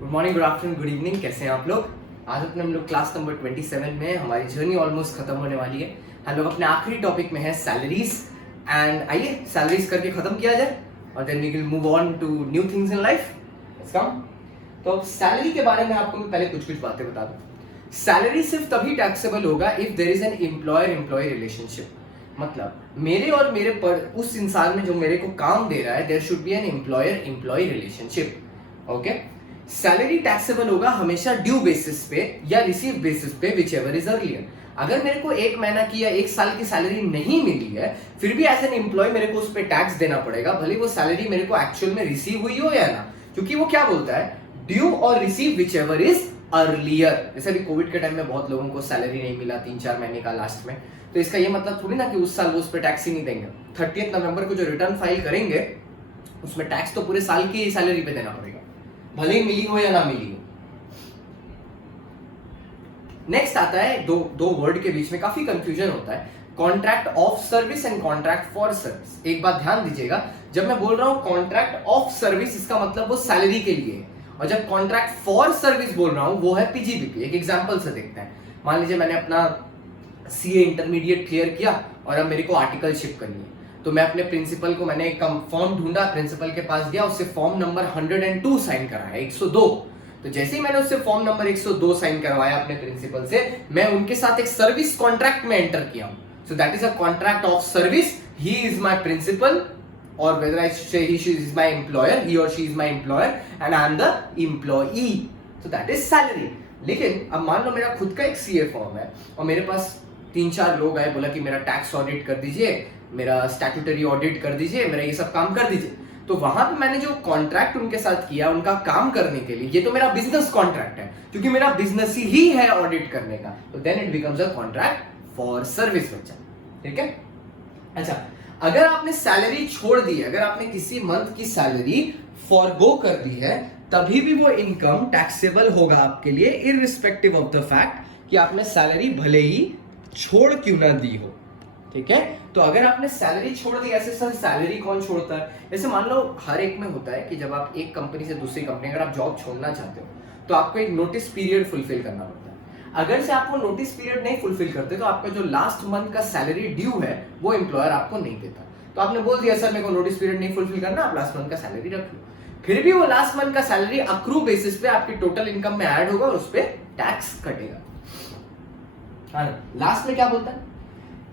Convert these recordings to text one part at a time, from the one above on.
Good morning, good afternoon, good evening. कैसे हैं आप लोग? आज अपने हम लोग क्लास नंबर 27 में, हमारी जर्नी ऑलमोस्ट खत्म होने वाली है। हम लोग अपने आखिरी टॉपिक में है सैलरीज। एंड आइए सैलरीज करके खत्म किया जाए और then we will move on to new things in life. Let's come. तो सैलरी के बारे में आपको मैं पहले कुछ बातें बता दूं। सैलरी सिर्फ तभी टैक्सेबल होगा if there is an employer employ relationship. मतलब मेरे और मेरे पर उस इंसान में जो मेरे को काम दे रहा है, there should be an employer employ relationship. Okay. Salary taxable होगा हमेशा ड्यू बेसिस पे या रिसीव बेसिस पे, विच एवर इज अर्लियर। अगर मेरे को एक महीना की या एक साल की सैलरी नहीं मिली है, फिर भी एज एन एम्प्लॉय मेरे को उस पर टैक्स देना पड़ेगा, भले वो सैलरी मेरे को एक्चुअल में रिसीव हुई हो या ना। क्योंकि वो क्या बोलता है, ड्यू और receive which ever is earlier. जैसे अभी कोविड के टाइम में बहुत लोगों को सैलरी नहीं मिला 3-4 महीने का लास्ट में, तो इसका ये मतलब थोड़ी ना कि उस साल वो उस पर टैक्स ही नहीं देंगे। 30 नवंबर को जो रिटर्न फाइल करेंगे उसमें टैक्स तो पूरे साल की सैलरी पे देना पड़ेगा, भले ही मिली हो या ना मिली हो। नेक्स्ट आता है दो वर्ड के बीच में काफी कंफ्यूजन होता है, contract of service and contract for service. एक बात ध्यान दीजिएगा, जब मैं बोल रहा हूं कॉन्ट्रैक्ट ऑफ सर्विस, इसका मतलब वो सैलरी के लिए है, और जब कॉन्ट्रैक्ट फॉर सर्विस बोल रहा हूं वो है पीजीबीपी। एक एग्जांपल से देखते हैं। मान लीजिए मैंने अपना सीए इंटरमीडिएट क्लियर किया और अब मेरे को आर्टिकलशिप करनी है, तो मैं अपने प्रिंसिपल को, मैंने एक फॉर्म ढूंढा, प्रिंसिपल के पास गया, उससे फॉर्म नंबर 102 साइन कराया, 102। तो जैसे ही मैंने उससे फॉर्म नंबर 102 साइन करवाया अपने प्रिंसिपल से, मैं उनके साथ एक सर्विस कॉन्ट्रैक्ट में एंटर किया हूं। So that is a contract of service. He is my principal, or whether I say she is my employer, he or she is my employer and I am the employee. So that is salary. लेकिन अब मान लो मेरा खुद का एक CA form है और मेरे पास 3-4 लोग आए, बोला कि मेरा टैक्स ऑडिट कर दीजिए, मेरा स्टैट्यूटरी ऑडिट कर दीजिए, मेरा ये सब काम कर दीजिए। तो वहां पे मैंने जो कॉन्ट्रैक्ट उनके साथ किया उनका काम करने के लिए, ये तो मेरा बिजनेस कॉन्ट्रैक्ट है, क्योंकि मेरा बिजनेस ही है ऑडिट करने का, तो then it becomes a contract for service बच्चा। ठीक है। अच्छा, अगर आपने सैलरी छोड़ दी है, अगर आपने किसी मंथ की सैलरी फॉरगो कर दी है, तभी भी वो इनकम टैक्सेबल होगा आपके लिए, इररिस्पेक्टिव ऑफ द फैक्ट कि आपने सैलरी भले ही छोड़ क्यों ना दी हो। ठीक है। तो अगर आपने सैलरी छोड़ दी, ऐसे सर सैलरी कौन छोड़ता है? जैसे मान लो हर एक में होता है कि जब आप एक कंपनी से दूसरी कंपनी, अगर आप जॉब छोड़ना चाहते हो तो आपको एक नोटिस पीरियड फुलफिल करना पड़ता है। अगर से आप वो नोटिस पीरियड नहीं फुलफिल करते तो आपका जो लास्ट मंथ का सैलरी ड्यू है वो एम्प्लॉयर आपको नहीं देता। तो आपने बोल दिया सर मेरे को नोटिस पीरियड नहीं फुलफिल करना, आप लास्ट मंथ का सैलरी रख लो, फिर भी वो लास्ट मंथ का सैलरी अक्रू बेसिस पे आपकी टोटल इनकम में ऐड होगा और उस पर टैक्स कटेगा। लास्ट में क्या बोलता है,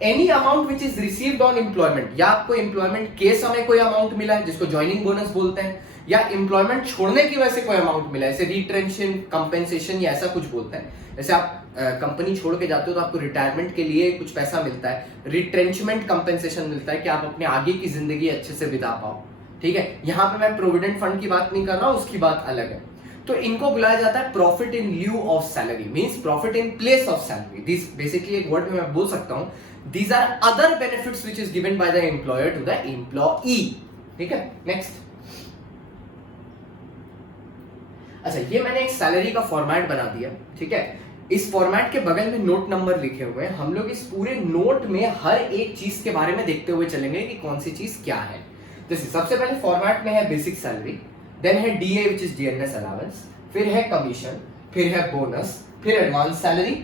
any amount which is received on employment, या आपको एम्प्लॉयमेंट के समय कोई अमाउंट मिला है जिसको ज्वाइनिंग बोनस बोलते हैं, या एम्प्लॉयमेंट छोड़ने की वजह से कोई अमाउंट मिला है, जैसे रिट्रेंशन, कंपेंसेशन या ऐसा कुछ बोलते हैं। जैसे आप कंपनी छोड़ के जाते हो तो आपको रिटायरमेंट के लिए कुछ पैसा मिलता है, रिट्रेंचमेंट कंपेंसेशन मिलता है कि आप अपने आगे की जिंदगी अच्छे से बिता पाओ। ठीक है। यहाँ पे मैं प्रोविडेंट फंड की बात नहीं कर रहा हूँ, उसकी बात अलग है। तो इनको बुलाया जाता है profit in lieu of salary, means profit in place of salary. This basically एक वर्ड में मैं बोल सकता हूँ, these are other benefits which is given by the employer to the employee. ठीक है। नेक्स्ट। अच्छा, ये मैंने एक सैलरी का फॉर्मेट बना दिया। ठीक है। इस फॉर्मेट के बगल में नोट नंबर लिखे हुए हैं। हम लोग इस पूरे नोट में हर एक चीज के बारे में देखते हुए चलेंगे कि कौन सी चीज क्या है। जैसे सबसे पहले फॉर्मेट में है बेसिक सैलरी, देन है DA which is DNS allowance, फिर है कमीशन, फिर है बोनस, फिर advance salary,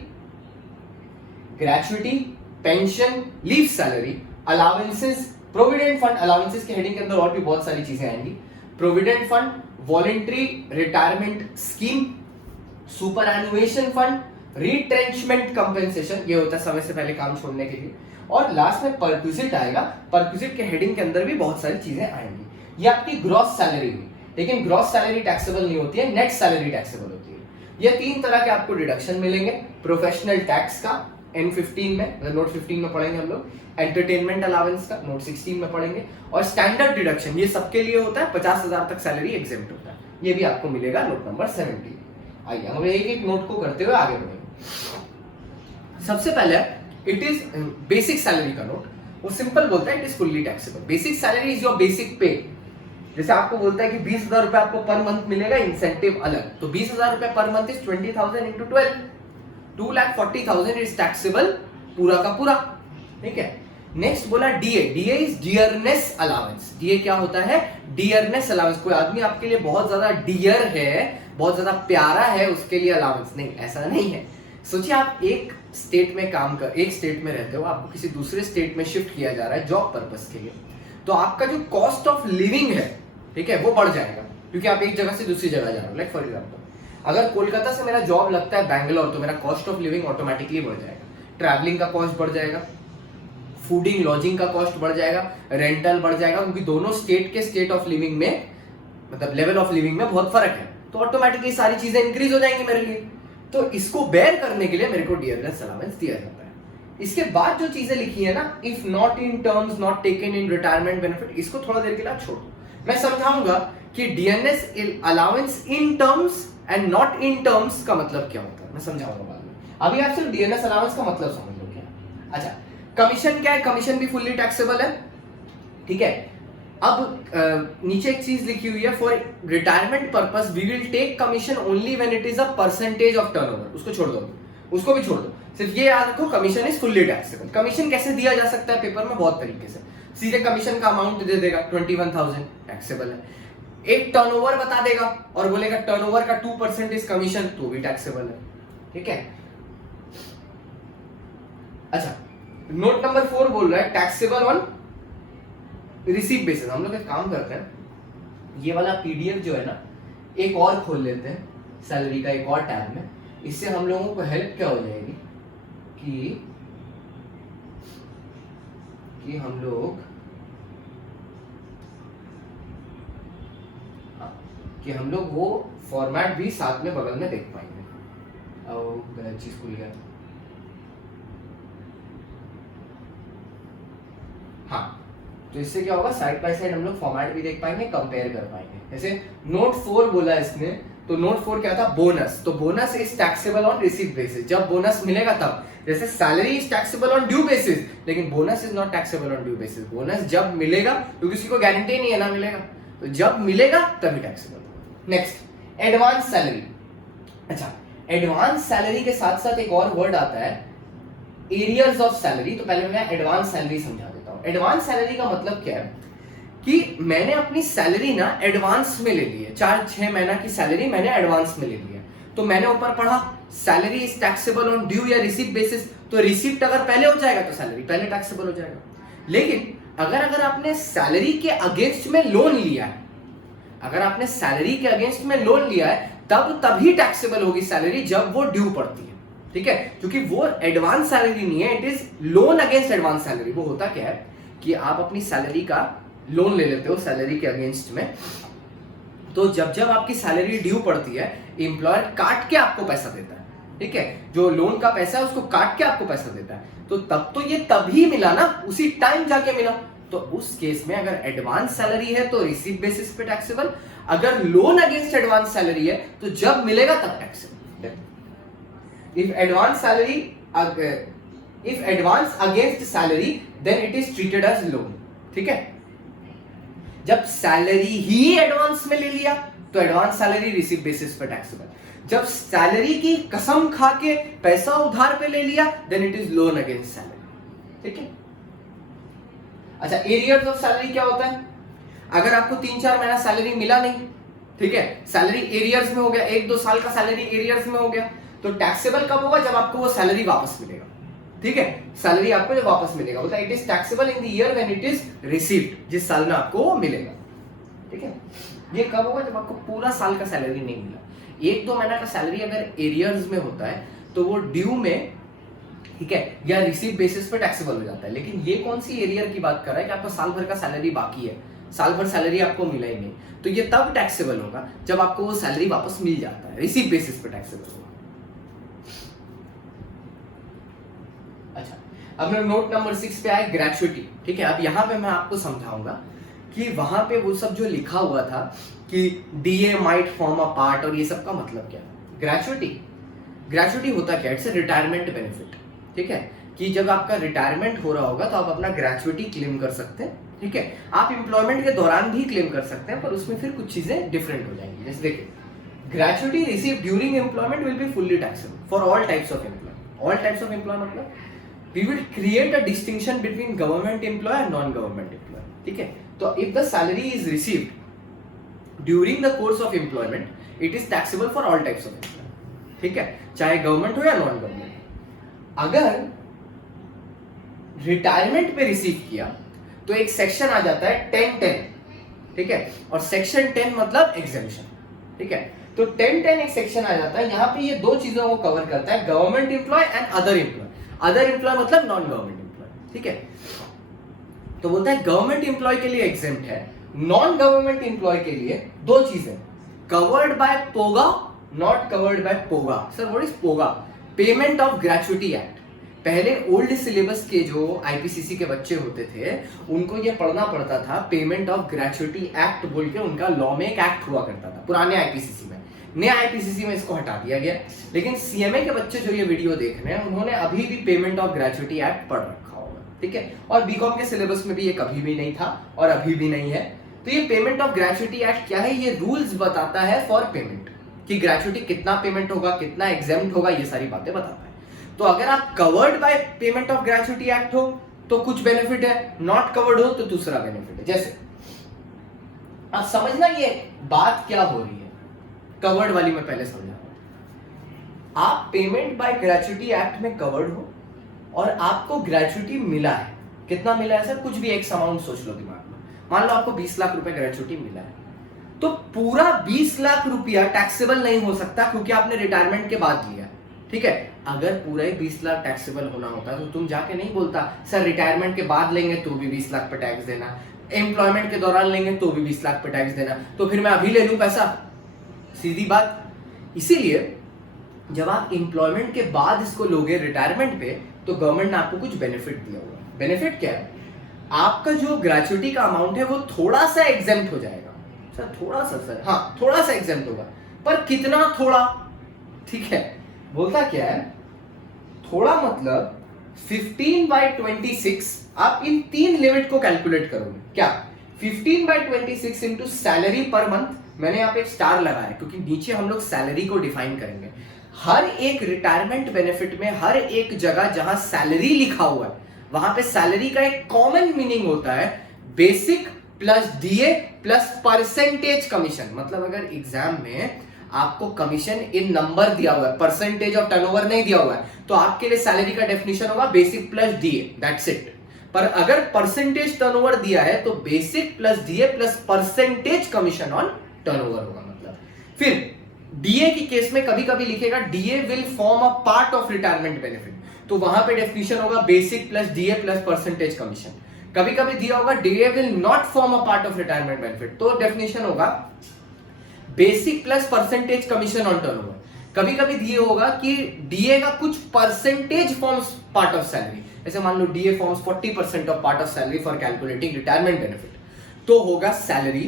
gratuity, pension, leave salary, allowances, provident fund. Allowances के हेडिंग के अंदर और भी बहुत सारी चीजें आएंगी, provident fund, voluntary retirement scheme, superannuation fund, retrenchment compensation, ये होता है समय से पहले काम छोड़ने के लिए, और लास्ट में परक्विजिट आएगा। परक्विजिट के हेडिंग के अंदर भी बहुत सारी चीजें आएंगी। ये आपकी ग्रॉस सैलरी हुई, लेकिन ग्रॉस सैलरी टैक्सेबल नहीं होती है, नेट सैलरी टैक्सेबल होती है। ये 3 तरह के आपको डिडक्शन मिलेंगे। प्रोफेशनल टैक्स का N15 में, नोट 15 में पढ़ेंगे हम लोग, एंटरटेनमेंट अलाउंस का नोट 16 में पढ़ेंगे, और स्टैंडर्ड डिडक्शन ये सबके लिए होता है, 50,000 तक सैलरी एग्जेम्प्ट होता है, ये भी आपको मिलेगा नोट नंबर 17। आइए हम एक एक नोट को करते हुए आगे बढ़ेंगे। सबसे पहले इट इज बेसिक सैलरी का नोट। वो सिंपल बोलता है it is fully taxable. Basic salary is your basic पे। जैसे आपको बोलता है कि 20,000 रुपए आपको पर मंथ मिलेगा, इंसेंटिव अलग, तो 20,000 रुपए per month is 20,000 into 12, 2,40,000 is taxable पूरा का पूरा। ठीक है। नेक्स्ट बोला DA, DA is dearness allowance. DA क्या होता है? Dearness allowance. कोई आदमी आपके लिए बहुत ज्यादा डियर है, बहुत ज्यादा प्यारा है, उसके लिए अलाउंस नहीं, ऐसा नहीं है। सोचिए आप एक स्टेट में एक स्टेट में रहते हो, आपको किसी दूसरे स्टेट में शिफ्ट किया जा रहा है जॉब पर्पस के लिए, तो आपका जो कॉस्ट ऑफ लिविंग है, ठीक है, वो बढ़ जाएगा, क्योंकि आप एक जगह से दूसरी जगह जा रहे हो। लाइक फॉर एग्जाम्पल, अगर कोलकाता से मेरा जॉब लगता है बैंगलोर, तो मेरा कॉस्ट ऑफ लिविंग ऑटोमेटिकली बढ़ जाएगा, ट्रैवलिंग का कॉस्ट बढ़ जाएगा, फूडिंग लॉजिंग का कॉस्ट बढ़ जाएगा, रेंटल बढ़ जाएगा, क्योंकि दोनों स्टेट के स्टेट ऑफ लिविंग में, मतलब लेवल ऑफ लिविंग में बहुत फर्क है, तो ऑटोमेटिकली सारी चीजें इंक्रीज हो जाएंगी मेरे लिए। तो इसको बेयर करने के लिए मेरे को डियरनेस अलाउंस दिया जाता है। इसके बाद जो चीजें लिखी है ना, if not in terms not taken in retirement benefit, इसको थोड़ा देर के लिए छोड़ दो, मैं समझाऊंगा कि dearness allowance in terms and not in terms का मतलब क्या होता है, मैं समझाऊंगा बाद में। अभी आप सिर्फ डियरनेस अलाउंस का मतलब समझ लो क्या। अच्छा, कमीशन क्या है? कमीशन भी फुल्ली टैक्सेबल है, ठीक है। अब नीचे एक चीज लिखी हुई है, for retirement purpose we will take commission only when it is a percentage of turnover. उसको छोड़ दो, उसको भी छोड़ दो, सिर्फ ये याद रखो commission is fully taxable. Commission कैसे दिया जा सकता है पेपर में? बहुत तरीके से। सीधे कमीशन का अमाउंट दे देगा 21,000, टैक्सेबल है। एक टर्नओवर बता देगा और बोलेगा टर्नओवर का 2% इज कमीशन, तो भी टैक्सेबल है, ठीक है। अच्छा, नोट नंबर 4 बोल रहा है टैक्सेबल ऑन रिसीव बेसिस। हम लोग एक काम करते हैं, ये वाला पीडीएफ जो है ना, एक और खोल लेते हैं सैलरी का एक और टैब में। इससे हम लोगों को हेल्प क्या हो जाएगी कि हम लोग वो फॉर्मेट भी साथ में बगल में देख पाएंगे। और गलत चीज खुल गया। हाँ, तो इससे क्या होगा, साइड बाय साइड हम लोग फॉर्मेट भी देख पाएंगे, कंपेयर कर पाएंगे। जैसे नोट 4 बोला इसने, तो नोट 4 क्या था? बोनस। तो bonus is taxable on receive basis, जब बोनस मिलेगा तब। जैसे salary is taxable on due basis, लेकिन bonus is not taxable on due basis. Bonus जब मिलेगा, क्योंकि उसकी कोई गारंटी नहीं है ना मिलेगा, तो जब मिलेगा तभी टैक्सेबल। Next, advance salary. अच्छा, एडवांस सैलरी के साथ साथ एक और वर्ड आता है एरियर्स ऑफ सैलरी। तो पहले मैं एडवांस सैलरी समझा देता हूं। एडवांस सैलरी का मतलब क्या है कि मैंने अपनी सैलरी ना एडवांस में ले ली है, 4-6 महीना की सैलरी मैंने एडवांस में ले ली है। तो मैंने ऊपर पढ़ा salary is taxable on due या रिसीप्ट बेसिस, तो रिसीप्ट अगर पहले हो जाएगा तो सैलरी पहले टैक्सेबल हो जाएगा। लेकिन अगर आपने सैलरी के अगेंस्ट में लोन लिया है, अगर आपने सैलरी के अगेंस्ट में लोन लिया है, तभी टैक्सेबल होगी सैलरी जब वो ड्यू पड़ती है, ठीक है। क्योंकि वो एडवांस सैलरी नहीं है, it is loan against advance salary. वो होता क्या है कि आप अपनी सैलरी का लोन ले लेते हो सैलरी के अगेंस्ट में, तो जब आपकी सैलरी ड्यू पड़ती है, एम्प्लॉयर काट के आपको पैसा देता है, ठीक है। जो लोन का पैसा है उसको काट के आपको पैसा देता है, तो तब तो ये तभी मिला ना, उसी टाइम जाके मिला। तो उस केस में अगर एडवांस सैलरी है तो रिसीव बेसिस पे टैक्सेबल, अगर लोन अगेंस्ट एडवांस सैलरी है तो जब मिलेगा तब taxable. If advance against salary then it is treated as loan, ठीक है। जब सैलरी ही एडवांस में ले लिया तो एडवांस सैलरी रिसीव बेसिस पे टैक्सेबल। जब सैलरी की कसम खा के पैसा उधार पे ले लिया then it is loan against salary, ठीक है। अच्छा, एरियर्स ऑफ सैलरी क्या होता है? अगर आपको 3-4 महीना सैलरी मिला नहीं, ठीक है, सैलरी एरियर्स में हो गया, 1-2 साल का सैलरी एरियर्स में हो गया, तो टैक्सेबल कब होगा? जब आपको वो सैलरी वापस मिलेगा, ठीक है। सैलरी आपको जब वापस मिलेगा, बोलता है it is taxable in the year when it is received, जिस साल में आपको वो मिलेगा, ठीक है। ये कब होगा? जब आपको पूरा साल का सैलरी नहीं मिला। 1-2 महीना का सैलरी अगर एरियर्स में होता है तो वो ड्यू में, ठीक है, या रिसीव बेसिस पे टैक्सेबल हो जाता है। लेकिन ये कौन सी एरियर की बात कर रहा है कि आपका साल भर का सैलरी बाकी है, साल भर सैलरी आपको मिला ही नहीं, तो ये तब टैक्सेबल होगा जब आपको वो सैलरी वापस मिल जाता है, रिसीव बेसिस पे टैक्सेबल होगा। अच्छा, अब मैं नोट नंबर 6 पे आए, ग्रेचुइटी, ठीक है। अब यहाँ पे मैं आपको समझाऊंगा कि वहां पे वो सब जो लिखा हुआ था कि DA might form a part और ये सब का मतलब क्या है। ग्रेचुइटी होता क्या? इट्स अ रिटायरमेंट बेनिफिट, ठीक है, कि जब आपका रिटायरमेंट हो रहा होगा तो आप अपना ग्रेचुइटी क्लेम कर सकते हैं, ठीक है। आप एम्प्लॉयमेंट के दौरान भी क्लेम कर सकते हैं, पर उसमें फिर कुछ चीजें डिफरेंट हो जाएंगी। जैसे देखिए, gratuity receive during employment will be fully taxable for all types of employ. All types of employ मतलब we will create a distinction between government employ and non government employ, ठीक है। तो if the salary is received during the course of employment it is taxable for all types of employ, ठीक है, चाहे government हो या non government. अगर retirement पे रिसीव किया तो एक सेक्शन आ जाता है 10(10), ठीक है, और सेक्शन 10 मतलब एग्जेम्पशन, ठीक है। तो 10(10) एक सेक्शन आ जाता है, यहाँ पे ये दो चीजों को कवर करता है, government employ and other employ. Other employ मतलब नॉन गवर्नमेंट एम्प्लॉय, ठीक है। तो बोलता है गवर्नमेंट एम्प्लॉय के लिए एग्जेम्प्ट है, नॉन गवर्नमेंट एम्प्लॉय के लिए दो चीजें, covered by POGA, not covered by POGA. Sir what is POGA? Payment of gratuity act. पहले ओल्ड सिलेबस के जो आईपीसीसी के बच्चे होते थे उनको ये पढ़ना पड़ता था, पेमेंट ऑफ ग्रेचुइटी एक्ट बोल के उनका लॉ में एक एक्ट हुआ करता था पुराने आईपीसीसी में। नए आईपीसीसी में इसको हटा दिया गया, लेकिन सीएमए के बच्चे जो ये वीडियो देख रहे हैं उन्होंने अभी भी पेमेंट ऑफ ग्रेचुइटी एक्ट पढ़ रखा होगा, ठीक है। और बीकॉम के सिलेबस में भी ये कभी भी नहीं था और अभी भी नहीं है। तो ये पेमेंट ऑफ ग्रेचुइटी एक्ट क्या है? ये रूल्स बताता है फॉर पेमेंट, कि ग्रेचुइटी कितना पेमेंट होगा, कितना एग्जेम्प्ट होगा, ये सारी बातें बताता है। तो अगर आप covered by payment of gratuity act हो तो कुछ बेनिफिट है, नॉट कवर्ड हो तो दूसरा बेनिफिट है। जैसे आप समझना ये बात क्या हो रही है, कवर्ड वाली मैं पहले समझा। आप पेमेंट बाय ग्रेचुइटी एक्ट में कवर्ड हो और आपको ग्रेचुइटी मिला है, कितना मिला है सर? कुछ भी एक अमाउंट सोच लो दिमाग में, मान लो आपको 20 लाख रुपए ग्रेचुइटी मिला है, तो पूरा 20 लाख रुपया टैक्सेबल नहीं हो सकता क्योंकि आपने रिटायरमेंट के बाद लिया, ठीक है। अगर पूरा ही 20 लाख टैक्सेबल होना होता तो तुम जाके नहीं बोलता सर रिटायरमेंट के बाद लेंगे तो भी 20 लाख पे टैक्स देना, एम्प्लॉयमेंट के दौरान लेंगे तो भी 20 लाख पे टैक्स देना, तो फिर मैं अभी ले लूं पैसा, सीधी बात। इसीलिए जब आप एम्प्लॉयमेंट के बाद इसको लोगे रिटायरमेंट पे तो गवर्नमेंट ने आपको कुछ बेनिफिट दिया होगा। बेनिफिट क्या है? आपका जो ग्रेचुइटी का अमाउंट है वो थोड़ा सा एग्जेम्प्ट हो जाएगा। सर थोड़ा सा? सर हाँ थोड़ा सा एग्जेम्प्ट होगा, पर कितना थोड़ा? ठीक है, बोलता क्या है थोड़ा मतलब 15/26। आप इन तीन लिमिट को कैलकुलेट करोगे क्या? 15/26 इंटू सैलरी पर मंथ। मैंने यहाँ पे एक स्टार लगाया है क्योंकि नीचे हम लोग सैलरी को डिफाइन करेंगे। हर एक रिटायरमेंट बेनिफिट में हर एक जगह जहां सैलरी लिखा हुआ है वहां पे सैलरी का एक कॉमन मीनिंग होता है, basic plus DA plus percentage commission. मतलब अगर एग्जाम में आपको कमीशन इन नंबर दिया हुआ है, परसेंटेज ऑफ टर्नओवर नहीं दिया हुआ है, तो आपके लिए सैलरी का डेफिनेशन होगा basic plus DA, that's it. पर अगर परसेंटेज टर्नओवर दिया है तो basic plus DA plus percentage commission on turnover होगा। मतलब फिर डीए की केस में कभी कभी लिखेगा DA will form a part of retirement benefit, तो वहां पे डेफिनेशन होगा basic plus DA plus percentage commission. कभी कभी दिया होगा DA will not form a part of retirement benefit, तो डेफिनेशन होगा basic plus percentage commission on turnover. कभी कभी दिए होगा कि डीए का कुछ percentage forms part of salary, जैसे मान लो DA forms 40% of part of salary for calculating retirement benefit, तो होगा सैलरी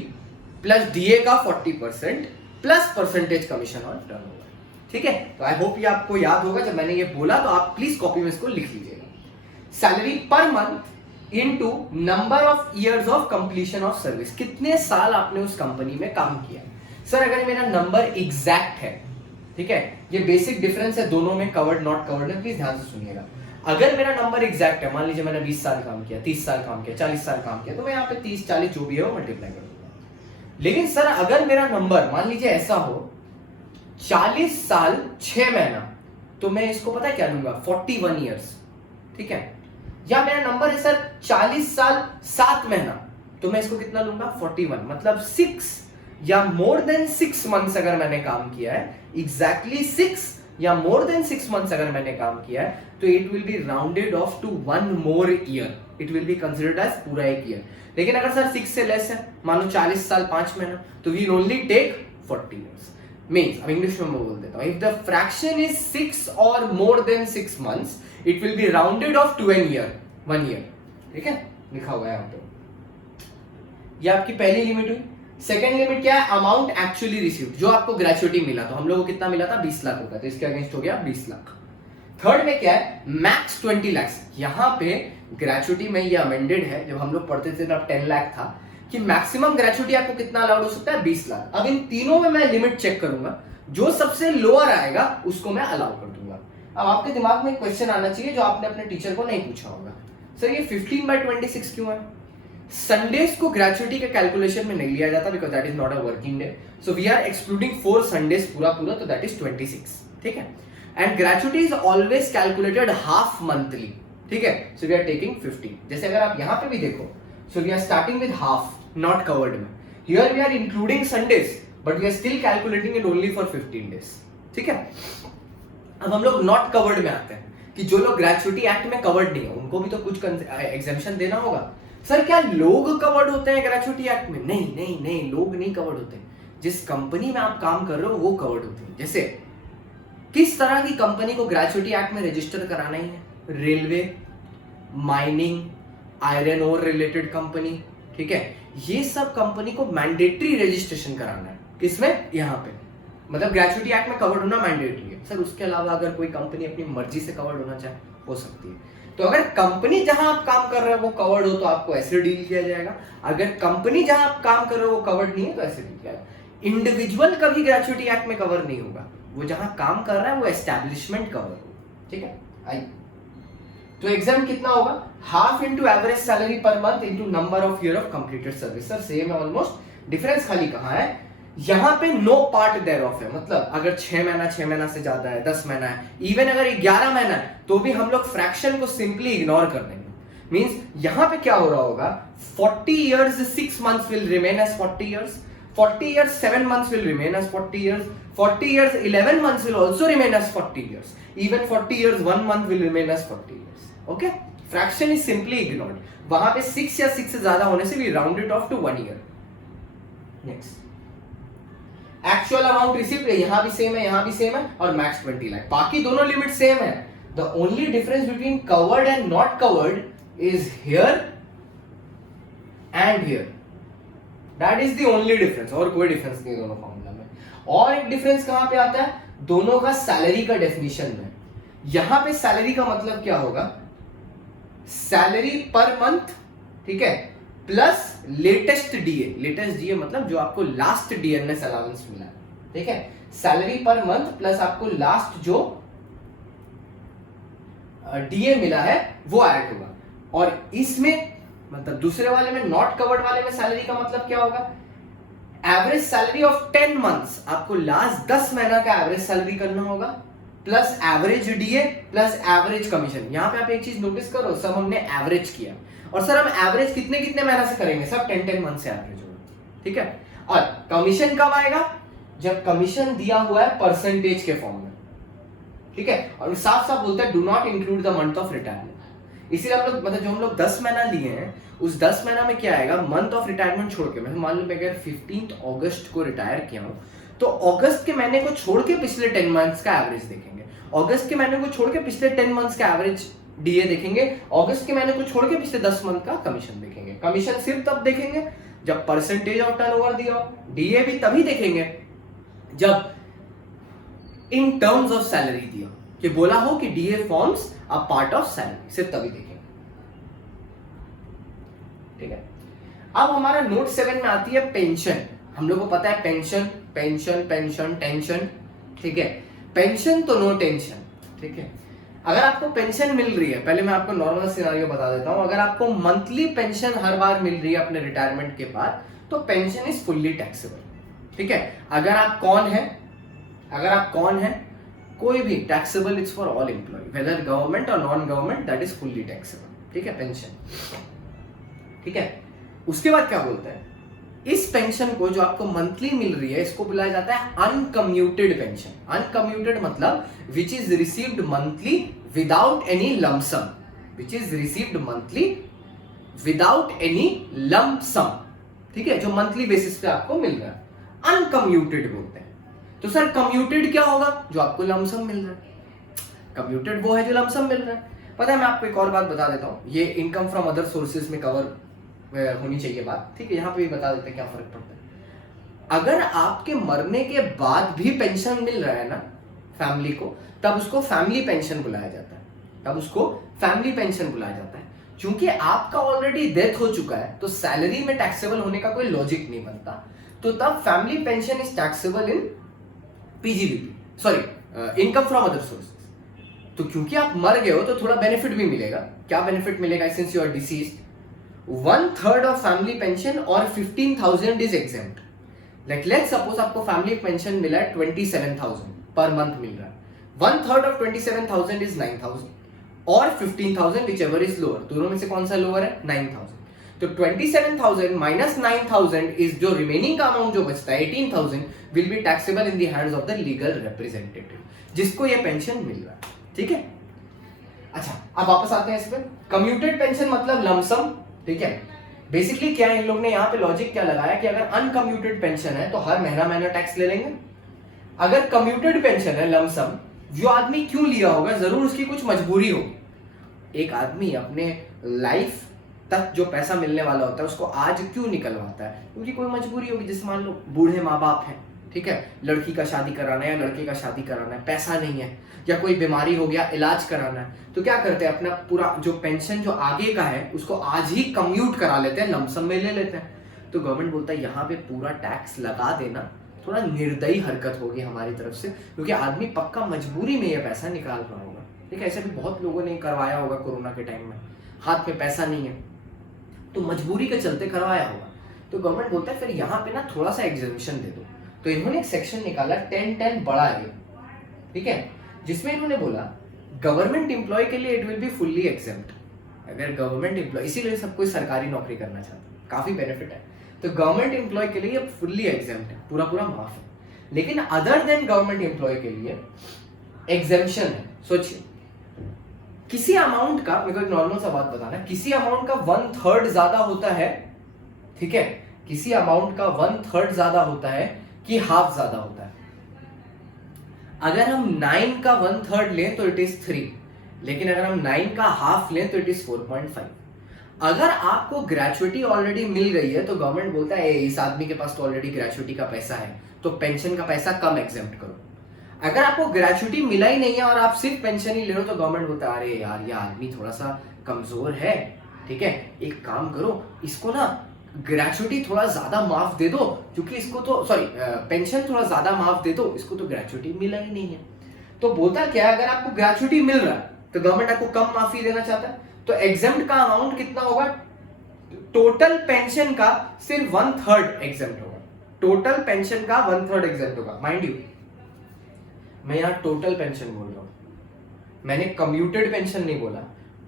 प्लस डीए का 40% plus percentage commission on turnover. ठीक है, तो आई होप ये आपको याद होगा, जब मैंने ये बोला तो आप प्लीज कॉपी में इसको लिख लीजिएगा। Salary per month into number of years of completion of service, कितने साल आपने उस कंपनी में काम किया। सर अगर मेरा नंबर एग्जैक्ट है, ठीक है, ये बेसिक डिफरेंस है दोनों में, कवर्ड नॉट कवर्ड है, प्लीज ध्यान से सुनिएगा। अगर मेरा नंबर एग्जैक्ट है, मान लीजिए मैंने 20 साल काम किया, 30 साल काम किया, 40 साल काम किया, तो मैं यहाँ पे 30 40 जो भी है वो मल्टीप्लाई कर दूंगा। लेकिन सर अगर मेरा नंबर मान लीजिए ऐसा हो 40 साल 6 महीना, तो मैं इसको पता है क्या लूंगा, 41 ईयर्स। ठीक है, या मेरा नंबर है सर 40 साल 7 महीना, तो मैं इसको कितना लूंगा, 41, मतलब 6 या मोर देन 6 मंथ्स अगर मैंने काम किया है, एग्जैक्टली 6 या मोर देन 6 मंथ्स अगर मैंने काम किया है, तो it will be rounded off to 1 more year, it will be considered as पूरा एक ईयर। लेकिन अगर सर 6 से लेस है, मान लो 40 साल 5 महीना, तो we only take 40 years. Means अब इंग्लिश में बोल देता हूं, इफ द फ्रैक्शन इज 6 और more than 6 months, it will be rounded off to an year, 1 year. ठीक है, लिखा हुआ है यहाँ पे। ये आपकी पहली लिमिट हुई। सेकेंड लिमिट क्या है, अमाउंट एक्चुअली रिसीव्ड, जो आपको ग्रेचुइटी मिला, तो हम लोगों को कितना मिला था, 20 लाख रुपए, तो इसके अगेंस्ट हो गया 20 लाख। थर्ड में क्या है, मैक्स 20 लाख। यहां पे ग्रेचुइटी में ये अमेंडेड है, जब हम लोग पढ़ते थे तब 10 लाख था, कि मैक्सिमम ग्रेचुइटी आपको कितना अलाउड हो सकता है, 20 लाख। अब इन तीनों में मैं लिमिट चेक करूंगा, जो सबसे लोअर आएगा उसको मैं अलाउ कर दूंगा। अब आपके दिमाग में एक क्वेश्चन आना चाहिए जो आपने अपने टीचर को नहीं पूछा होगा, सर ये 15/26 क्यों है? संडेज को ग्रेचुइटी के कैलकुलेशन में नहीं लिया जाता because that is not a working day, so we are excluding 4 Sundays पूरा, तो दैट इज 26, ठीक है। And gratuity is always calculated half monthly, ठीक है, सो वी आर टेकिंग 15। जैसे अगर आप यहां पे भी देखो, so we are starting with half, not covered में, here we are including Sundays but we are still calculating it only for 15 days, ठीक है। अब हम लोग नॉट कवर्ड में आते हैं कि जो लोग ग्रेचुइटी एक्ट में कवर्ड नहीं है उनको भी तो कुछ एग्जेम्पशन देना होगा। सर क्या लोग कवर्ड होते हैं ग्रेचुइटी एक्ट में? नहीं नहीं नहीं, लोग नहीं कवर्ड होते, जिस कंपनी में आप काम कर रहे हो वो कवर्ड होती है। जैसे किस तरह की कंपनी को ग्रेचुइटी एक्ट में रजिस्टर कराना ही है? Railway, mining, iron ore related company, ठीक है, ये सब कंपनी को मैंडेटरी रजिस्ट्रेशन कराना है। किसमें? यहाँ पे, मतलब ग्रेचुइटी एक्ट में कवर्ड होना मैंडेटरी है। सर उसके अलावा अगर कोई कंपनी अपनी मर्जी से कवर्ड होना चाहे हो सकती है। तो अगर कंपनी जहां आप काम कर रहे हो वो कवर्ड हो तो आपको ऐसे डील किया जाएगा, अगर कंपनी जहां आप काम कर रहे हो वो कवर्ड नहीं है तो ऐसे डील किया जाएगा। इंडिविजुअल कभी ग्रेचुइटी एक्ट में कवर नहीं होगा, वो जहां काम कर रहा है वो एस्टैब्लिशमेंट कवर होगा, ठीक है। आइए, तो एग्जाम कितना होगा? Half into average salary per month into number of year of completed service. Sir same है ऑलमोस्ट, डिफरेंस खाली कहां है, यहां पे नो पार्ट देयर ऑफ है, मतलब अगर 6 महीना से ज्यादा है, 10 महीना है, इवन अगर 11 महीना है तो भी हम लोग फ्रैक्शन को सिंपली इग्नोर कर देंगे। मींस यहां पे क्या हो रहा होगा, 40 years 6 months will remain as 40 years, 40 years 7 months will remain as 40 years, 40 years 11 months will also remain as 40 years, even 40 years 1 month will remain as 40 years, okay? Fraction is simply ignored, वहां पे 6 या 6 से ज्यादा होने से we round it off to 1 year. Next, actual amount received यहां भी same है, यहां भी सेम है, और मैक्स 20 लाख, बाकी दोनों लिमिट सेम है। The only difference between covered and not covered is here and here, that is the only difference, और कोई डिफरेंस नहीं दोनों फॉर्मूला में। और एक डिफरेंस कहां पे आता है? दोनों का सैलरी का डेफिनेशन में। यहां पे सैलरी का मतलब क्या होगा? सैलरी पर मंथ, ठीक है, plus latest DA, latest DA मतलब जो आपको लास्ट डीएनएस अलाउंस मिला है, ठीक है, सैलरी पर मंथ प्लस आपको लास्ट जो डीए मिला है वो ऐड होगा। और इसमें मतलब दूसरे वाले में, नॉट कवर्ड वाले में सैलरी का मतलब क्या होगा? एवरेज सैलरी ऑफ 10 मंथ्स, आपको लास्ट 10 महीना का एवरेज सैलरी करना होगा, plus average DA plus average commission. यहां पे आप एक चीज नोटिस करो, सब हमने एवरेज किया, और सर हम एवरेज कितने कितने महीना से करेंगे? सब 10 मंथ से एवरेज होगा, ठीक है। और कमीशन कब आएगा? जब कमीशन दिया हुआ है परसेंटेज के फॉर्म में, ठीक है, और साफ साफ बोलता है do not include the month of retirement. इसीलिए हम लोग, मतलब जो हम लोग 10 महीना लिए हैं उस 10 महीना में क्या आएगा? मंथ ऑफ रिटायरमेंट छोड़ के, मतलब मान लो मैं अगर 15 अगस्त को रिटायर किया हूं तो अगस्त के महीने को छोड़ के पिछले 10 मंथ्स का एवरेज देखेंगे, अगस्त के महीने को छोड़ के पिछले 10 मंथ्स का एवरेज डीए देखेंगे, अगस्त के महीने को छोड़ के पिछले 10 मंथ का कमीशन देखेंगे। कमीशन सिर्फ तब देखेंगे जब परसेंटेज ऑफ टर्नओवर दिया हो, डीए भी तभी देखेंगे जब इन टर्म्स ऑफ सैलरी दिया हो, कि बोला हो कि DA forms a part of salary, सिर्फ तभी देखेंगे, ठीक है। अब हमारा नोट 7 में आती है पेंशन। हम लोग को पता है पेंशन पेंशन पेंशन टेंशन, ठीक है, पेंशन तो नो टेंशन, ठीक है। अगर आपको पेंशन मिल रही है, पहले मैं आपको नॉर्मल सिनेरियो बता देता हूं, अगर आपको मंथली पेंशन हर बार मिल रही है अपने रिटायरमेंट के बाद तो पेंशन इज फुल्ली टैक्सेबल, ठीक है। अगर आप कौन है कोई भी taxable, it's for all employ whether government और non government, that is fully taxable, ठीक है, पेंशन, ठीक है। उसके बाद क्या बोलते हैं? इस पेंशन को जो आपको मंथली मिल रही है इसको बुलाया जाता है अनकम्यूटेड पेंशन। अनकम्यूटेड मतलब which is received monthly without any lump sum, which is received monthly without any lump sum, ठीक है, जो मंथली बेसिस पे आपको मिल रहा है, अनकम्यूटेड बोलते हैं। तो सर कम्यूटेड क्या होगा? जो आपको लंप सम मिल रहा है। कम्यूटेड वो है जो लंप सम मिल रहा है। पता है, मैं आपको एक और बात बता देता हूं, ये इनकम फ्रॉम अदर सोर्सेज में कवर होनी चाहिए बात, ठीक है, यहां पे भी बता देते हैं क्या फर्क पड़ता है। अगर आपके मरने के बाद भी पेंशन मिल रहा है ना फैमिली को, तब उसको फैमिली पेंशन बुलाया जाता है, तब उसको फैमिली पेंशन बुलाया जाता है। क्योंकि आपका ऑलरेडी डेथ हो चुका है तो सैलरी में टैक्सेबल होने का कोई लॉजिक नहीं बनता, तो तब family pension is taxable in PGBP, sorry income from other sources. तो क्योंकि आप मर गए हो तो थोड़ा बेनिफिट भी मिलेगा। क्या बेनिफिट मिलेगा? Since you are deceased, 1/3 of family pension और 15,000 is exempt. Like let's suppose आपको फैमिली पेंशन मिला है 27,000 पर मंथ मिल रहा है, 1/3 ऑफ 27,000 इज 9,000 और 15,000 विच एवर इज लोअर। दोनों में से कौन सा लोअर है? 9,000। तो 27,000 माइनस 9,000 इज जो रिमेनिंग का अमाउंट जो बचता है 18,000 will be taxable in the hands of the legal representative जिसको ये पेंशन मिल रहा है। ठीक है, अच्छा अब वापस आते हैं इस पे। कम्यूटेड पेंशन मतलब लमसम। ठीक है, बेसिकली क्या इन लोग ने यहाँ पे लॉजिक क्या लगाया कि अगर अनकम्यूटेड पेंशन है तो हर महीना महीना टैक्स ले लेंगे। अगर कम्यूटेड पेंशन है लमसम, जो आदमी क्यों लिया होगा? जरूर उसकी कुछ मजबूरी होगी। एक आदमी अपने लाइफ तक जो पैसा मिलने वाला होता है उसको आज क्यों निकलवाता है? क्योंकि कोई मजबूरी होगी। जैसे मान लो बूढ़े माँ बाप हैं, ठीक है, लड़की का शादी कराना है या लड़के का शादी कराना है, पैसा नहीं है, या कोई बीमारी हो गया, इलाज कराना है, तो क्या करते हैं? अपना पूरा जो पेंशन जो आगे का है उसको आज ही कम्यूट करा लेते हैं, लमसम में ले लेते हैं। तो गवर्नमेंट बोलता है यहाँ पे पूरा टैक्स लगा देना थोड़ा निर्दयी हरकत होगी हमारी तरफ से, क्योंकि आदमी पक्का मजबूरी में ये पैसा निकाल रहा होगा। ठीक है, ऐसे भी बहुत लोगों ने करवाया होगा कोरोना के टाइम में, हाथ में पैसा नहीं है तो मजबूरी के चलते करवाया होगा। तो गवर्नमेंट बोलता है फिर यहाँ पे ना थोड़ा सा एग्जेम्पशन दे दो। तो इन्होंने एक सेक्शन निकाला 10(10) बड़ा है, ठीक है, जिसमें इन्होंने बोला गवर्नमेंट एम्प्लॉय के लिए it will be fully exempt. अगर गवर्नमेंट एम्प्लॉय, इसीलिए सब कोई सरकारी नौकरी करना चाहता है, काफी बेनिफिट है। तो गवर्नमेंट एम्प्लॉय के लिए फुल्ली एग्जेम्प्ट है, पूरा पूरा माफ है। लेकिन अदर देन गवर्नमेंट एम्प्लॉय के लिए एग्जेम्पशन है। सोचिए, किसी अमाउंट का, मेरे को एक नॉर्मल सा बात बताना, किसी अमाउंट का 1/3 ज्यादा होता है, ठीक है, किसी अमाउंट का 1/3 ज्यादा होता है कि हाफ ज्यादा होता है। अगर हम 9 का 1/3 लें तो इट इज 3, लेकिन अगर हम 9 का हाफ लें तो इट इज 4.5। अगर आपको ग्रेचुइटी ऑलरेडी मिल गई है तो गवर्नमेंट बोलता है इस आदमी के पास तो ऑलरेडी ग्रेचुइटी का पैसा है तो पेंशन का पैसा कम एग्जेम्प्ट करो। अगर आपको ग्रेचुइटी मिला ही नहीं है और आप सिर्फ पेंशन ही ले रहे हो तो गवर्नमेंट बोलता है अरे यार ये आदमी थोड़ा सा कमजोर है, ठीक है, एक काम करो, इसको ना ग्रेचुइटी थोड़ा ज्यादा माफ दे दो, क्योंकि इसको तो पेंशन थोड़ा ज्यादा माफ दे दो, इसको तो ग्रेचुइटी मिला ही नहीं है। तो बोलता क्या है, अगर आपको ग्रेचुइटी मिल रहा है तो गवर्नमेंट आपको कम माफी देना चाहता है, तो एग्जेम्प्ट का अमाउंट कितना होगा? टोटल पेंशन का सिर्फ 1/3 एग्जेम्प्ट होगा। टोटल पेंशन का 1/3 एग्जेम्प्ट होगा। माइंड यू, मैं यहां टोटल पेंशन बोल रहा हूं, मैंने कम्यूटेड पेंशन नहीं बोला।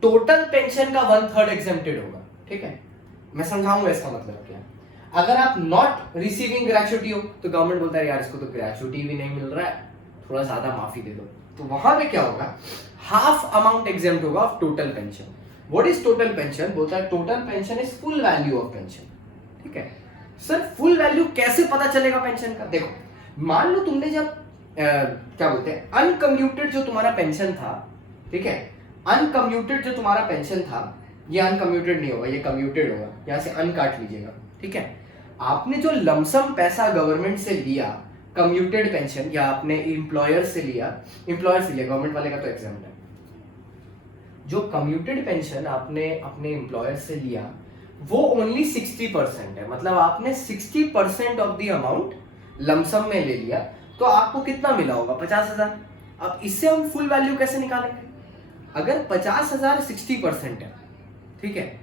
टोटल पेंशन का 1/3 एग्जेम्प्टेड होगा। ठीक है, मैं समझाऊंगा इसका मतलब क्या। अगर आप नॉट रिसीविंग ग्रेचुइटी हो तो गवर्नमेंट बोलता है यार इसको तो ग्रेचुइटी भी नहीं मिल रहा है, थोड़ा ज्यादा माफी दे दो। तो वहां पे क्या होगा? हाफ अमाउंट एग्जेम्प्ट होगा of total pension. What is total pension? बोलता है total pension is full value of pension. ठीक है सर, फुल वैल्यू कैसे पता चलेगा पेंशन का? देखो, मान लो तुमने जब क्या बोलते हैं अनकम्यूटेड जो तुम्हारा पेंशन था, ठीक है, अनकम्यूटेड जो तुम्हारा पेंशन था, ये अनकम्यूटेड नहीं होगा, ये कम्यूटेड होगा, यहां से अन काट लीजिएगा। ठीक है, आपने जो लमसम पैसा गवर्नमेंट से लिया कम्यूटेड पेंशन, या आपने एम्प्लॉयर से लिया, गवर्नमेंट वाले का तो एग्जाम्पल है, जो कम्यूटेड पेंशन आपने अपने एम्प्लॉयर से लिया वो ओनली 60% है। मतलब आपने 60% ऑफ द अमाउंट लमसम में ले लिया, तो आपको कितना मिला होगा? 50,000। अब इससे हम फुल वैल्यू कैसे निकालेंगे? अगर 50,000 60% है, ठीक है,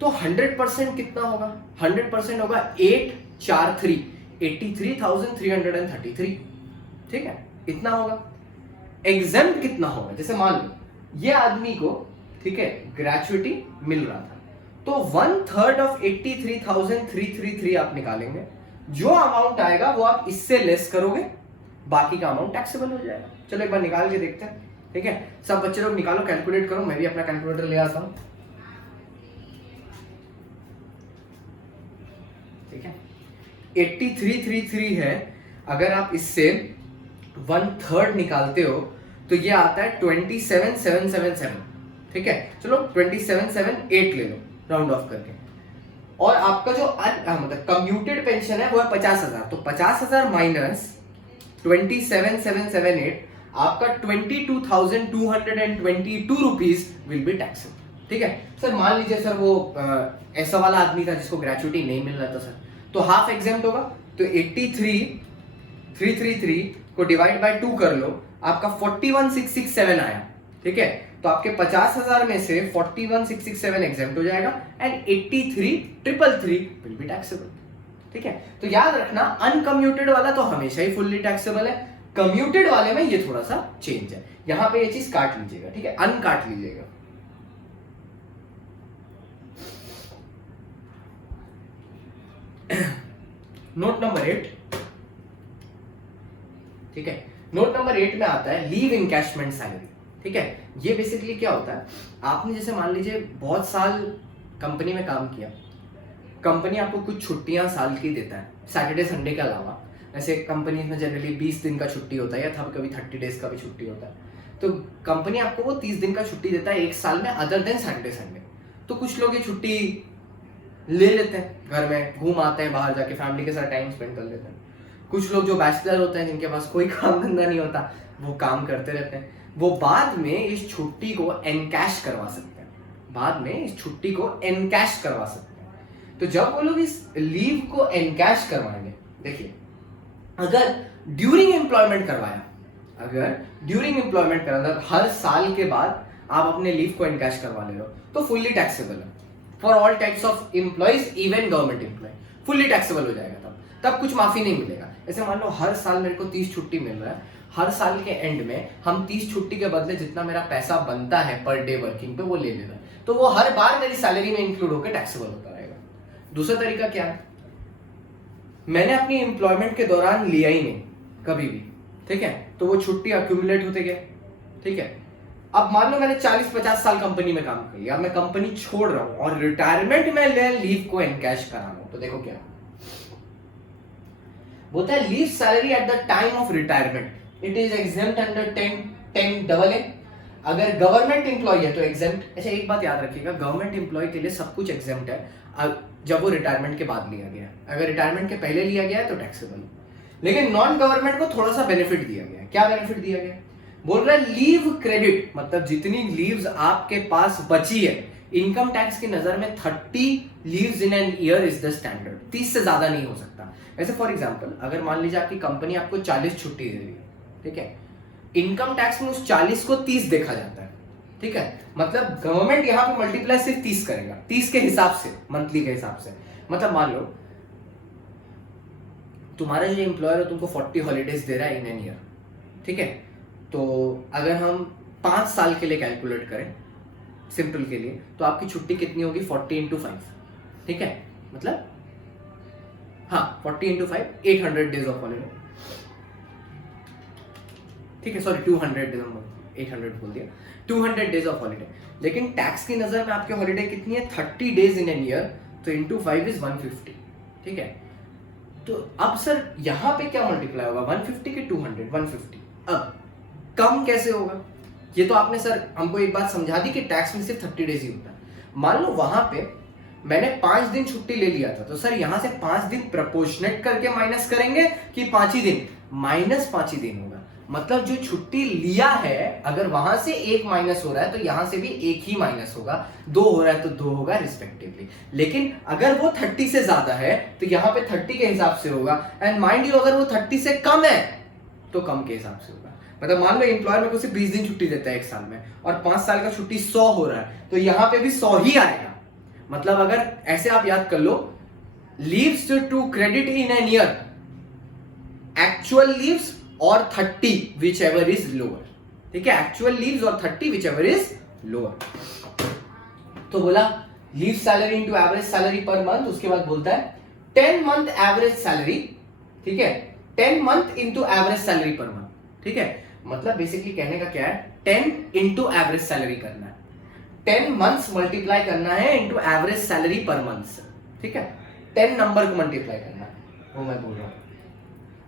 तो 100% कितना होगा? 100% होगा 843, 83,333। ठीक है, इतना होगा। एग्जेम्प्ट कितना होगा? जैसे मान लो ये आदमी को, ठीक है, ग्रेचुइटी मिल रहा था, तो 1/3 ऑफ 83,333 आप निकालेंगे, जो अमाउंट आएगा वो आप इससे लेस करोगे, बाकी का अमाउंट टैक्सेबल हो जाएगा। चलो एक बार निकाल के देखते हैं। ठीक है, सब बच्चे लोग निकालो, कैलकुलेट करो, मैं भी अपना कैलकुलेटर ले आता हूं। ठीक है, 83,333 है, अगर आप इससे 1/3 निकालते हो तो ये आता है 27,777। ठीक है, चलो 27,778 ले लो राउंड ऑफ करके। और आपका जो मतलब कम्यूटेड पेंशन है वो है 50,000, तो 50,000 माइनस 27,778 आपका 22,222 रुपीज विल बी टैक्सेबल। ठीक है सर, मान लीजिए सर वो ऐसा वाला आदमी था जिसको ग्रेचुइटी नहीं मिल रहा था सर, तो हाफ एग्जेम्प्ट होगा, तो 83,333 को डिवाइड बाय 2 कर लो, आपका 41,667 आया, ठीक है, तो आपके 50,000 में से 41,667 एग्जेम्प्ट हो जाएगा एंड 83,333 विल बी टैक्सेबल, ठीक है। तो याद रखना अनकम्यूटेड वाला तो हमेशा ही फुल्ली टैक्सेबल है, कम्यूटेड वाले में ये थोड़ा सा चेंज है, यहां पे ये चीज काट लीजिएगा, ठीक है, अन काट लीजिएगा। नोट नंबर 8, ठीक है, नोट नंबर 8 में आता है लीव इनकैशमेंट सैलरी, ठीक है। ये बेसिकली क्या होता है, आपने जैसे मान लीजिए बहुत साल कंपनी में काम किया, कंपनी आपको कुछ छुट्टियां साल की देता है सैटरडे संडे के अलावा, ऐसे कंपनी में जनरली 20 दिन का छुट्टी होता है या कभी 30 डेज का भी छुट्टी होता है, तो कंपनी आपको वो 30 दिन का छुट्टी देता है एक साल में अदर देन सैटरडे संडे। तो कुछ लोग ये छुट्टी ले लेते हैं, घर में घूम आते हैं, बाहर जाके फैमिली के साथ टाइम स्पेंड कर लेते हैं। कुछ लोग जो बैचलर होते हैं, जिनके पास कोई काम धंधा नहीं होता, वो काम करते रहते हैं, वो बाद में इस छुट्टी को एनकैश करवा सकते हैं, बाद में इस छुट्टी को एनकैश करवा सकते हैं। तो जब वो लोग इस लीव को एनकैश करवाएंगे, देखिए अगर ड्यूरिंग एम्प्लॉयमेंट करवाया, अगर ड्यूरिंग एम्प्लॉयमेंट करवाया, हर साल के बाद आप अपने लीव को एनकैश करवा ले रहे हो, तो फुल्ली टैक्सेबल है for all types of employees, even government employ fully taxable हो जाएगा। तब कुछ माफी नहीं मिलेगा। ऐसे मान लो हर साल मेरे को 30 छुट्टी मिल रहा है, हर साल के एंड में हम 30 छुट्टी के बदले जितना मेरा पैसा बनता है पर डे वर्किंग पे वो ले लेना है, तो वो हर बार मेरी सैलरी में इंक्लूड होकर टैक्सेबल होता रहेगा। दूसरा तरीका क्या है, मैंने अपनी एम्प्लॉयमेंट के दौरान लिया ही नहीं कभी भी, ठीक है, तो वो छुट्टी अक्यूमुलेट होते गए, ठीक है। अब मान लो मैंने 40-50 साल कंपनी में काम कर लिया, अब मैं कंपनी छोड़ रहा हूं और रिटायरमेंट में लीव को एनकैश करा रहा हूं, तो देखो क्या बोलता है, leave salary at the time of retirement it is exempt under 10(10)AA। अगर गवर्नमेंट एम्प्लॉय है तो एग्जेम्प्ट। अच्छा एक बात याद रखिएगा, गवर्नमेंट एम्प्लॉय के लिए सब कुछ एग्जेम्प्ट है जब वो रिटायरमेंट के बाद लिया गया, अगर रिटायरमेंट के पहले लिया गया है तो टैक्सेबल। लेकिन नॉन गवर्नमेंट को थोड़ा सा बेनिफिट दिया गया है। क्या बेनिफिट दिया गया, बोल रहा है लीव क्रेडिट, मतलब जितनी लीव्स आपके पास बची है, इनकम टैक्स की नजर में 30 leaves in an year is the standard, 30 से ज्यादा नहीं हो सकता। ऐसे फॉर एग्जांपल अगर मान लीजिए आपकी कंपनी आपको 40 छुट्टी दे रही है, ठीक है, इनकम टैक्स में उस 40 को 30 देखा जाता है, ठीक है, मतलब गवर्नमेंट यहां पे मल्टीप्लाई सिर्फ 30 करेगा, 30 के हिसाब से, मंथली के हिसाब से। मतलब मान लो तुम्हारा जो एम्प्लॉयर है तुमको 40 हॉलीडेज दे रहा है इन एन ईयर, ठीक है, तो अगर हम 5 साल के लिए कैलकुलेट करें सिंपल के लिए, तो आपकी छुट्टी कितनी होगी, 40 × 5, ठीक है, मतलब हाँ 40 × 5 800 डेज ऑफ हॉलीडे, ठीक है, सॉरी 200 डेज, 800 बोल दिया, 200 डेज ऑफ हॉलीडे। लेकिन टैक्स की नजर में आपके हॉलीडे कितनी है, 30 डेज इन एन ईयर, तो इंटू 5 इज 150, ठीक है। तो अब सर यहां पे क्या मल्टीप्लाई होगा, 150 के 200, 150। अब कम कैसे होगा, ये तो आपने सर हमको एक बात समझा दी कि टैक्स में सिर्फ 30 डेज ही होता है। मान लो वहां पे मैंने 5 दिन छुट्टी ले लिया था, तो सर यहां से 5 दिन प्रपोर्शनेट करके माइनस करेंगे कि 5 ही दिन, -5 ही दिन होगा। मतलब जो छुट्टी लिया है अगर वहां से 1 माइनस हो रहा है तो यहां से भी 1 ही माइनस होगा, 2 हो रहा है तो 2 होगा रिस्पेक्टिवली। लेकिन अगर वो 30 से ज्यादा है तो यहां पे 30 के हिसाब से होगा, एंड माइंड यू अगर वो 30 से कम है तो कम के हिसाब से होगा। मतलब मान लो एम्प्लॉयर मेरे को सिर्फ 20 दिन छुट्टी देता है एक साल में, और 5 साल का छुट्टी 100 हो रहा है, तो यहां पे भी 100 ही आएगा। मतलब अगर ऐसे आप याद कर लो, leaves to credit in an year, actual leaves और 30 विच एवर इज लोअर, ठीक है, एक्चुअल लीव्स और 30 विच एवर इज लोअर। तो बोला leave salary into average salary per month, उसके बाद बोलता है 10 मंथ एवरेज सैलरी, ठीक है, 10 month into average salary per month, ठीक है। मतलब बेसिकली कहने का क्या है, 10 इंटू एवरेज सैलरी करना है, 10 मंथ्स मल्टीप्लाई करना है into average salary per month, ठीक है, 10 नंबर को मल्टीप्लाई करना है, वो मैं बोल रहा हूं।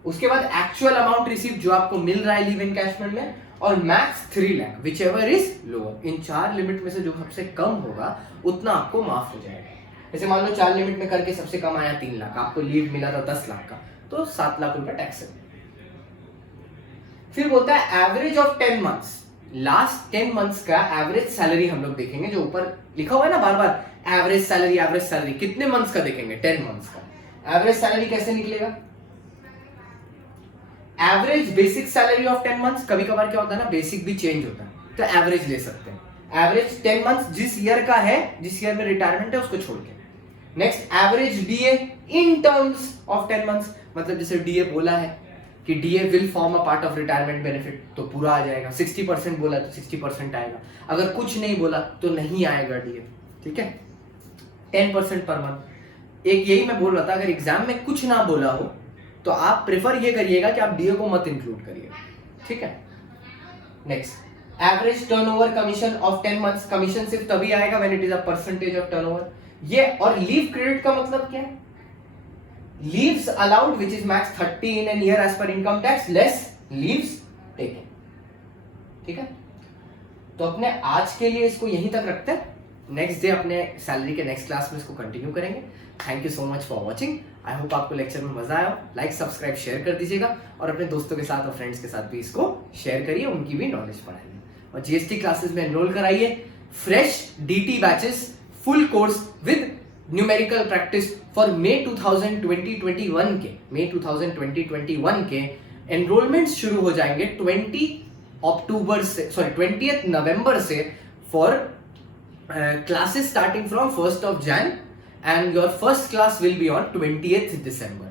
उसके बाद एक्चुअल अमाउंट रिसीव जो आपको मिल रहा है लीव एनकैशमेंट में, और max 3 lakh which ever is lower. In 4 limit में से जो सबसे कम होगा उतना आपको माफ हो जाएगा। जैसे मान लो 4 लिमिट में करके सबसे कम आया 3 लाख, आपको लीव मिला था 10 लाख का, तो 7 लाख रुपए टैक्स है। फिर बोलता है average of 10 months, last 10 months का एवरेज सैलरी हम लोग देखेंगे, जो ऊपर लिखा हुआ है ना बार बार एवरेज सैलरी, कितने मंथ्स का देखेंगे, 10 मंथ्स का। एवरेज सैलरी कैसे निकलेगा, average basic salary of 10 months, कभी कभार क्या होता है ना बेसिक भी चेंज होता है, तो एवरेज ले सकते हैं। एवरेज 10 मंथ्स जिस ईयर का है, जिस ईयर में रिटायरमेंट है उसको छोड़ के। Next average DA in terms of 10 months, मतलब जैसे डीए बोला है कि DA will form a part of retirement benefit, तो पूरा आ जाएगा। 60% बोला तो 60% आएगा, अगर कुछ नहीं बोला तो नहीं आएगा डीए, ठीक है। 10% पर मंथ। एक यही मैं बोल रहा था, अगर एग्जाम में कुछ ना बोला हो तो आप प्रेफर ये करिएगा कि आप डीए को मत इंक्लूड करिए, ठीक है। Next average turnover commission of 10 months, commission सिर्फ तभी आएगा when it is a percentage of turnover. ये और लीव क्रेडिट का मतलब क्या है? Leaves allowed which is max 30 in an year as per income tax less leaves taken, ठीक है। तो अपने आज के लिए इसको यहीं तक रखते हैं, नेक्स्ट डे अपने सैलरी के नेक्स्ट क्लास में इसको कंटिन्यू करेंगे। Thank you so much for watching. I hope आपको लेक्चर में मजा आया। लाइक सब्सक्राइब शेयर कर दीजिएगा और अपने दोस्तों के साथ और फ्रेंड्स के साथ भी इसको शेयर करिए, उनकी भी नॉलेज बढ़ाइए। और जीएसटी क्लासेस में एनरोल कराइए। Fresh DT batches full course with numerical practice for May 2021 के एनरोलमेंट शुरू हो जाएंगे 20th नवंबर से for classes starting from 1st of Jan, and your first class will be on 20th December.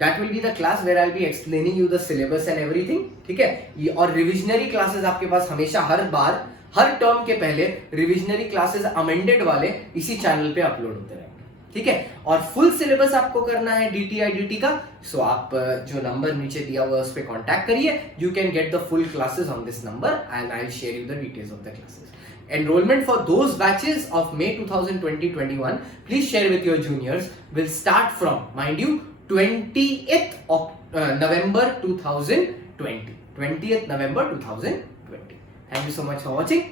That will be the class where I'll be explaining you the syllabus and everything, ठीक है। ये और revisionary classes आपके पास हमेशा हर term के पहले revisionary classes amended वाले इसी चैनल पे अपलोड होते रहेंगे, ठीक है। और फुल सिलेबस आपको करना है DTI का, सो आप जो नंबर नीचे दिया हुआ है उस पर कॉन्टैक्ट करिए। You can get the full classes on this number and I will share you the details of the classes. Enrollment for those batches of May 2021, please share with your juniors, will start from, mind you, 20th of November 2020. 20th November 2020. Thank you so much for watching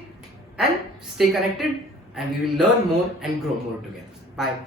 and stay connected, and we will learn more and grow more together. Bye.